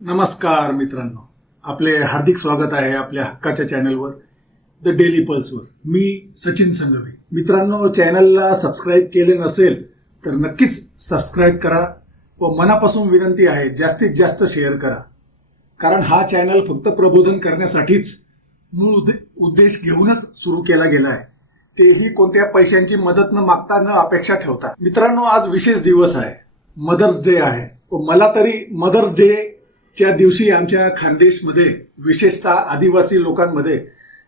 नमस्कार मित्रांनो, आपले हार्दिक स्वागत आहे आपल्या हक्काच्या चॅनलवर द डेली पल्सवर. मी सचिन संघवी. मित्रांनो, चॅनलला सबस्क्राईब केले नसेल तर नक्कीच सबस्क्राईब करा व मनापासून विनंती आहे जास्तीत जास्त शेअर करा, कारण हा चॅनल फक्त प्रबोधन करण्यासाठीच मूळ उद्देश घेऊनच सुरू केला गेला आहे, तेही कोणत्या पैशांची मदत न मागता न अपेक्षा ठेवता. मित्रांनो, आज विशेष दिवस आहे, मदर्स डे आहे व मला तरी मदर्स डे च्या दिवशी आमच्या खानदेशमध्ये विशेषतः आदिवासी लोकांमध्ये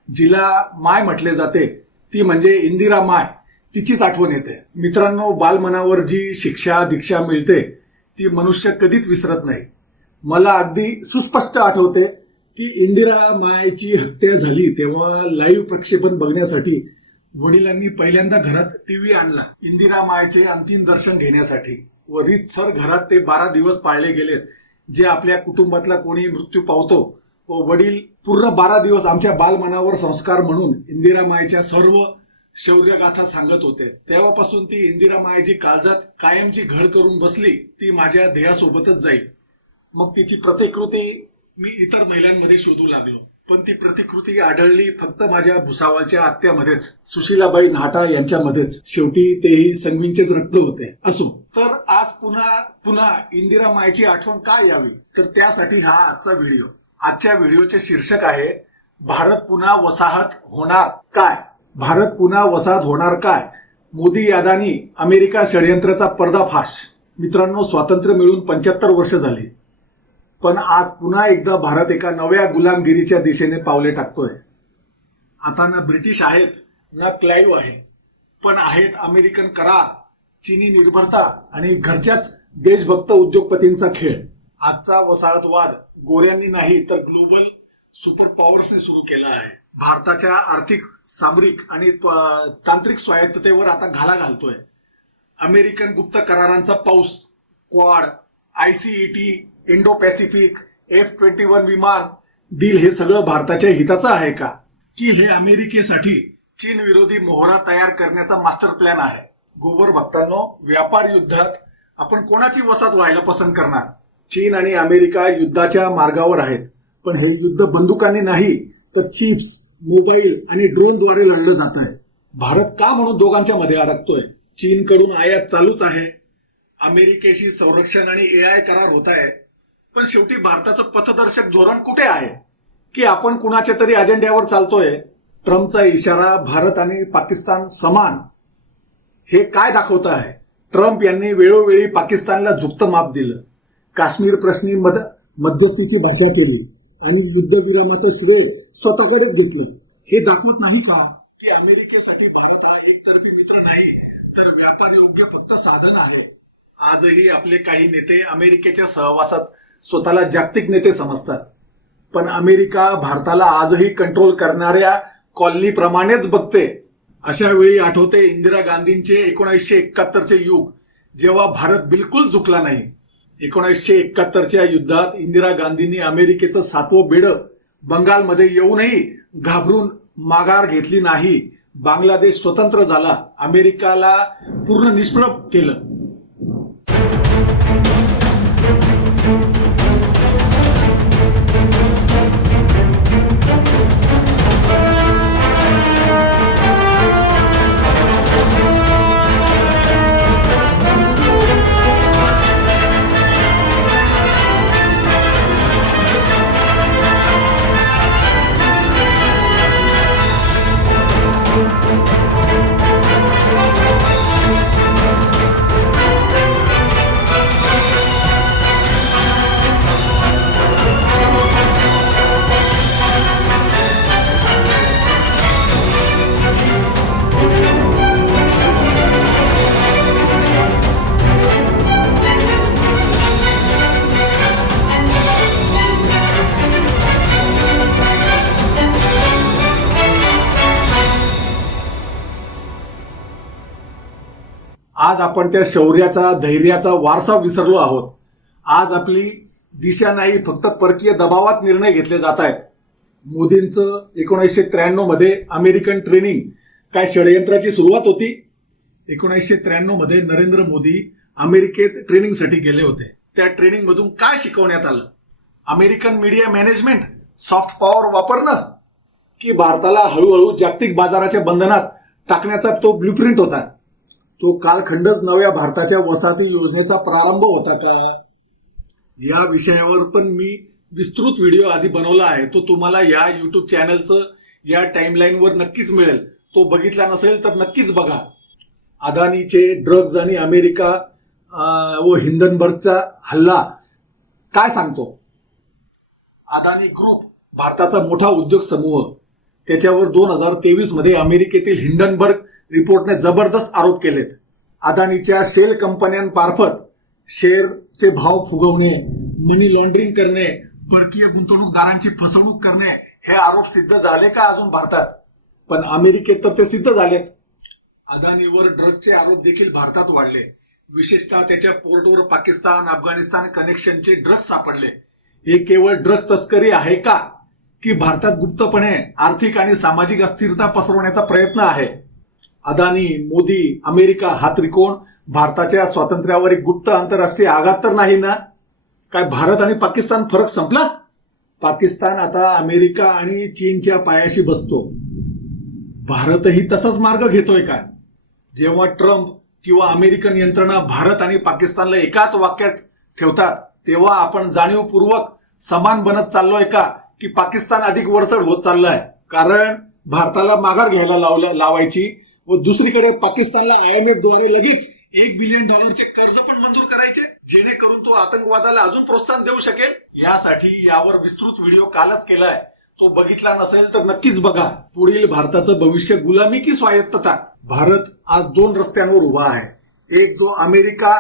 जिला माय म्हटले जाते ती म्हणजे इंदिरा माय, तिचीच आठवण येते. मित्रांनो, बालमनावर जी शिक्षा दीक्षा मिळते ती मनुष्य कधीच विसरत नाही. मला अगदी सुस्पष्ट आठवते की इंदिरा मायची हत्या झाली तेव्हा लाईव्ह प्रक्षेपण बघण्यासाठी वडिलांनी पहिल्यांदा घरात टीव्ही आणला इंदिरा मायचे अंतिम दर्शन घेण्यासाठी व रीतसर घरात ते 12 दिवस पाळले गेलेत. जे आपल्या कुटुंबातला कोणी मृत्यू पावतो व वडील पूर्ण 12 दिवस आमच्या बालमनावर संस्कार म्हणून इंदिरा मायच्या सर्व शौर्यगाथा सांगत होते. तेव्हापासून ती इंदिरा माय जी काळजात कायमची घर करून बसली ती माझ्या ध्येयासोबतच जाईल. मग तिची प्रतिकृती मी इतर महिलांमध्ये शोधू लागलो, पण ती प्रतिकृती आढळली फक्त माझ्या भुसावळच्या आत्यामध्येच, सुशीलाबाई नाटा यांच्यामध्येच. शेवटी तेही संघवींचेच रक्त होते. असो, तर आज पुन्हा इंदिरा मायची आठवण काय यावी, तर त्यासाठी हा आजचा व्हिडिओ. आजच्या व्हिडिओचे शीर्षक आहे भारत पुन्हा वसाहत होणार काय. भारत पुन्हा वसाहत होणार काय, मोदी यादानी अमेरिका षडयंत्राचा पर्दाफाश. मित्रांनो, स्वातंत्र्य मिळून 75 वर्ष झाली, पण आज पुन्हा एकदा भारत एका नव्या गुलामगिरीच्या दिशेने पावले टाकतोय. आता ना ब्रिटिश आहेत ना क्लाईव्ह आहे, पण आहेत अमेरिकन करार, चीनी निर्भरता आणि घरच्याच देशभक्त उद्योगपतींचा खेळ. आजचा वसाहतवाद गोऱ्यांनी नाही तर ग्लोबल सुपर पॉवर्सने सुरू केला आहे. भारताच्या आर्थिक, सामरिक आणि तांत्रिक स्वायत्ततेवर आता घाला घालतोय. अमेरिकन गुप्त करारांचा पाऊस, quad, ICET, Indo Pacific, F-21 विमान डील हे सगळं भारताच्या हिताचं आहे का, की हे अमेरिकेसाठी चीन विरोधी मोहरा तयार करण्याचा मास्टर प्लॅन आहे? गोबर भक्तांनो, व्यापार युद्धात आपण कोणाची वसाहत व्हायला पसंत करणार? चीन आणि अमेरिका युद्धाच्या मार्गावर आहेत, पण हे युद्ध बंदुकांनी नाही तर चिप्स, मोबाईल आणि ड्रोनद्वारे लढलं जात आहे. भारत का म्हणून दोघांच्या मध्ये अडकतोय? चीनकडून आयात चालूच आहे, अमेरिकेशी संरक्षण आणि AI करार होत आहे, पण शेवटी भारताचं पथदर्शक धोरण कुठे आहे? की आपण कुणाच्या तरी अजेंड्यावर चालतोय? ट्रम्पचा इशारा भारत आणि पाकिस्तान समान हे काय दाखवत आहे? ट्रम्प यांनी वेळोवेळी पाकिस्तानला झुकतं माप दिलं, काश्मीर प्रश्नी मध्यस्थीची भाषा केली आणि युद्धविरामाचं श्रेय स्वतःकडेच घेतलं. हे दाखवत नाही का की अमेरिकेसाठी भारत हा एकतर्फी मित्र नाही तर व्यापार योग्य फक्त साधन आहे? आजही आपले काही नेते अमेरिकेच्या सहवासात स्वतःला जागतिक नेते समजतात, पण अमेरिका भारताला आजही कंट्रोल करणाऱ्या कॉलनीप्रमाणेच बघते. अशा वेळी आठवते इंदिरा गांधींचे 1971चे युग, जेव्हा भारत बिलकुल झुकला नाही. 1971च्या युद्धात इंदिरा गांधींनी अमेरिकेचं 7वं बेडं बंगालमध्ये येऊनही घाबरून माघार घेतली नाही. बांगलादेश स्वतंत्र झाला, अमेरिकाला पूर्ण निष्प्रभ केलं. आज आपण त्या शौर्याचा, धैर्याचा वारसा विसरलो आहोत. आज आपली दिशा नाही, फक्त परकीय दबावात निर्णय घेतले जात आहेत. मोदींचं 1993 मध्ये अमेरिकन ट्रेनिंग काय षडयंत्राची सुरुवात होती? 1993 मध्ये नरेंद्र मोदी अमेरिकेत ट्रेनिंगसाठी गेले होते. त्या ट्रेनिंग मधून काय शिकवण्यात आलं? American media management, soft power वापरणं, की भारताला हळूहळू जागतिक बाजाराच्या बंधनात टाकण्याचा तो ब्ल्यूप्रिंट होता? तो कालखंडच नव्या भारताच्या वसाहती योजनेचा प्रारंभ होता का? या विषयावर पण मी विस्तृत व्हिडिओ आधी बनवला आहे. तो तुम्हाला या युट्यूब चॅनलचं या टाइमलाईनवर नक्कीच मिळेल. तो बघितला नसेल तर नक्कीच बघा. अदानीचे ड्रग्ज आणि अमेरिका व हिंडनबर्गचा हल्ला काय सांगतो? अदानी ग्रुप भारताचा मोठा उद्योग समूह, त्याच्यावर 2023 मध्ये अमेरिकेतील हिंडनबर्ग रिपोर्टने जबरदस्त आरोप केलेत. अदानीच्या शेल कंपन्यांमार्फत शेअरचे भाव फुगवणे, मनी लॉन्ड्रिंग करणे, परकीय गुंतवणूकदारांची फसवणूक करणे हे आरोप सिद्ध झाले का अजून भारतात? पण अमेरिकेत तर ते सिद्ध झालेत. अदानीवर ड्रग्जचे आरोप देखील भारतात वाढले. विशेषतः त्याच्या पोर्टवर पाकिस्तान अफगाणिस्तान कनेक्शनचे ड्रग्ज सापडले. हे केवळ ड्रग्ज तस्करी आहे का, की भारतात गुप्तपणे आर्थिक आणि सामाजिक अस्थिरता पसरवण्याचा प्रयत्न आहे? अदानी, मोदी, अमेरिका हा त्रिकोण भारताच्या स्वातंत्र्यावर एक गुप्त आंतरराष्ट्रीय आघात तर नाही ना? काय भारत आणि पाकिस्तान फरक संपला? पाकिस्तान आता अमेरिका आणि चीनच्या पायाशी बसतो. भारतही तसाच मार्ग घेतोय का? जेव्हा ट्रम्प किंवा अमेरिकन यंत्रणा भारत आणि पाकिस्तानला एकाच वाक्यात ठेवतात, तेव्हा आपण जाणीवपूर्वक समान बनत चाललोय का, की पाकिस्तान अधिक वरचढ होत चाललाय? कारण भारताला माघार घ्यायला लावायची व दुसरीकडे पाकिस्तानला IMF द्वारे लगेच $1 बिलियन कर्ज पण मंजूर करायचे, जेणेकरून तो आतंकवादाला अजून प्रोत्साहन देऊ शकेल. यासाठी यावर विस्तृत व्हिडिओ कालच केलाय. तो बघितला नसेल तर नक्कीच बघा. पुढील भारताचं भविष्य गुलामी की स्वायत्तता? भारत आज 2 रस्त्यांवर उभा आहे. एक जो अमेरिका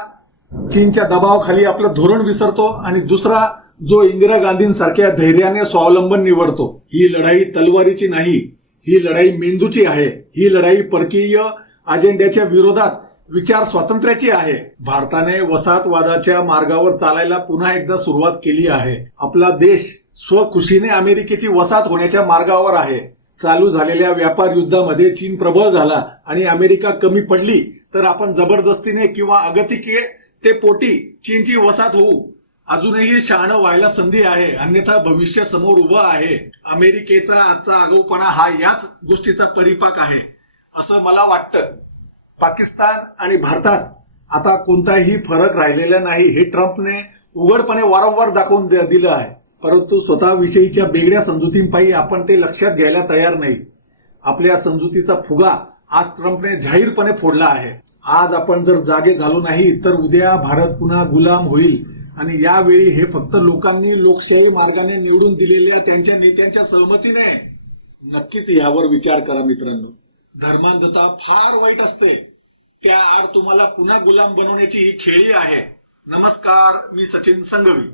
चीनच्या दबावाखाली आपलं धोरण विसरतो, आणि दुसरा जो इंदिरा गांधींसारख्या धैर्याने स्वावलंबन निवडतो. ही लढाई तलवारीची नाही, ही लढाई मेंदूची आहे. ही लढाई परकीय अजेंड्याच्या विरोधात विचार स्वातंत्र्याची आहे. भारताने वसाहतवादाच्या मार्गावर चालायला पुन्हा एकदा सुरुवात केली आहे. आपला देश स्वखुशीने अमेरिकेची वसाहत होण्याच्या मार्गावर आहे. चालू झालेल्या व्यापार युद्धामध्ये चीन प्रबळ झाला आणि अमेरिका कमी पडली तर आपण जबरदस्तीने किंवा अगतिकते पोटी चीनची वसाहत होऊ. अजूनही शहाणं व्हायला संधी आहे, अन्यथा भविष्य समोर उभं आहे. अमेरिकेचा आजचा आगाऊपणा हा याच गोष्टीचा परिपाक आहे असं मला वाटतं. पाकिस्तान आणि भारतात आता कोणताही फरक राहिलेला नाही हे ट्रम्पने उघडपणे वारंवार दाखवून दिलं आहे. परंतु स्वतःविषयीच्या वेगळ्या समजुतींपायी आपण ते लक्षात घ्यायला तयार नाही. आपल्या समजुतीचा फुगा आज ट्रम्पने जाहीरपणे फोडला आहे. आज आपण जर जागे झालो नाही तर उद्या भारत पुन्हा गुलाम होईल, आणि यावेळी हे फक्त लोकांनी लोकशाही मार्गाने निवडून दिलेल्या त्यांच्या नेत्यांच्या सहमतीने. नक्कीच यावर विचार करा मित्रांनो. धर्मांधता फार वाईट असते. त्या आड तुम्हाला पुन्हा गुलाम बनवण्याची ही खेळी आहे. नमस्कार, मी सचिन संघवी.